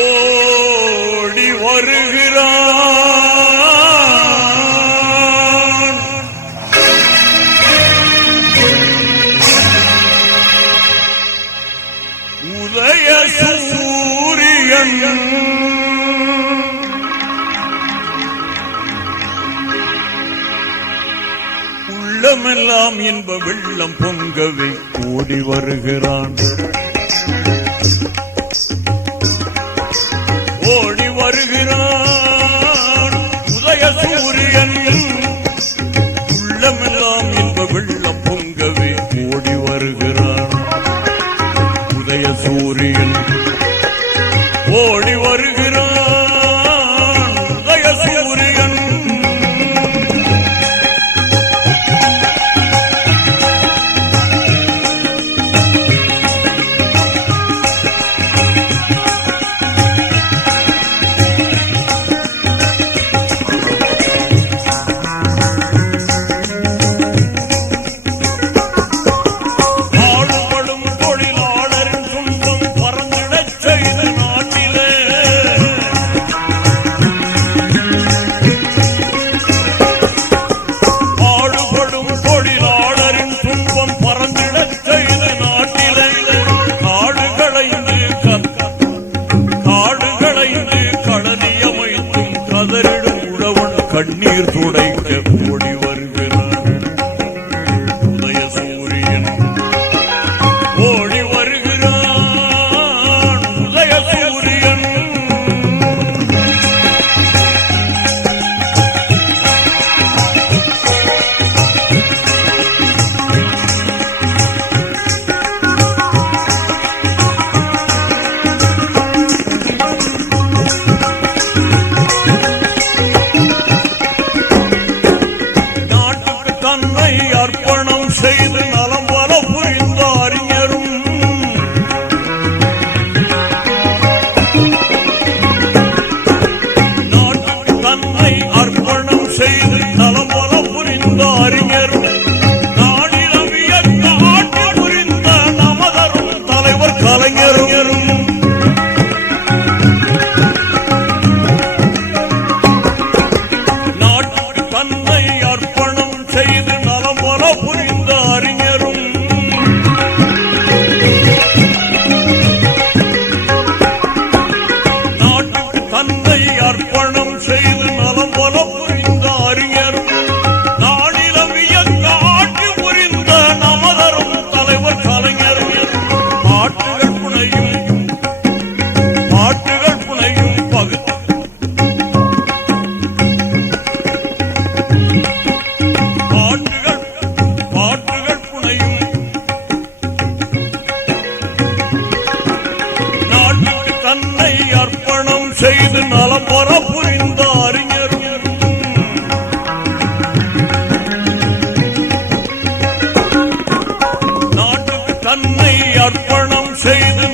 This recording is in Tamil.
ஓடி வருகிறான். உதய சூரியன் உள்ளமெல்லாம் இன்ப வெள்ளம் பொங்கவே ஓடி வருகிறான். ஓடி வருகிறான் உதய சூரியன் உள்ளமெல்லாம் இன்ப வெள்ளம் பொங்கவே ஓடி வருகிறான். உதய சூரியன் ஓடி வருகிறான். உதய சூரியன் கண்ணீர் துடைக்க ஓடி வருகிறான். உதய சூரியன் ஓடி வருகிறான். உதய சூரியன் அர்ப்பணம் செய்து நலம் பல புரிந்த அறிஞரும் நாட்டுக்கு தன்னை அர்ப்பணம் செய்து நலம் பல புரிந்த அறிஞரும் நாடிலவிய காட்டி புரிந்த நமதரும் தலைவர் கலைஞரும் நாட்டுக்கு தன்னை அர்ப்பணம் செய்து புரிந்த அறிஞரும் நாட்டுக்கு தன்னை அர்ப்பணம் செய்து நலம் பல புரிந்த அறிஞரும் நாடிலவிய காட்டி புரிந்த நமதரும் தலைவர் கலைஞரும் பாட்டுகள் புனையும் பகுதி தன்னை அர்ப்பணம் செய்து நலம் பெற புரிந்த அறிஞரும் நாட்டுக்கு தன்னை அர்ப்பணம் செய்து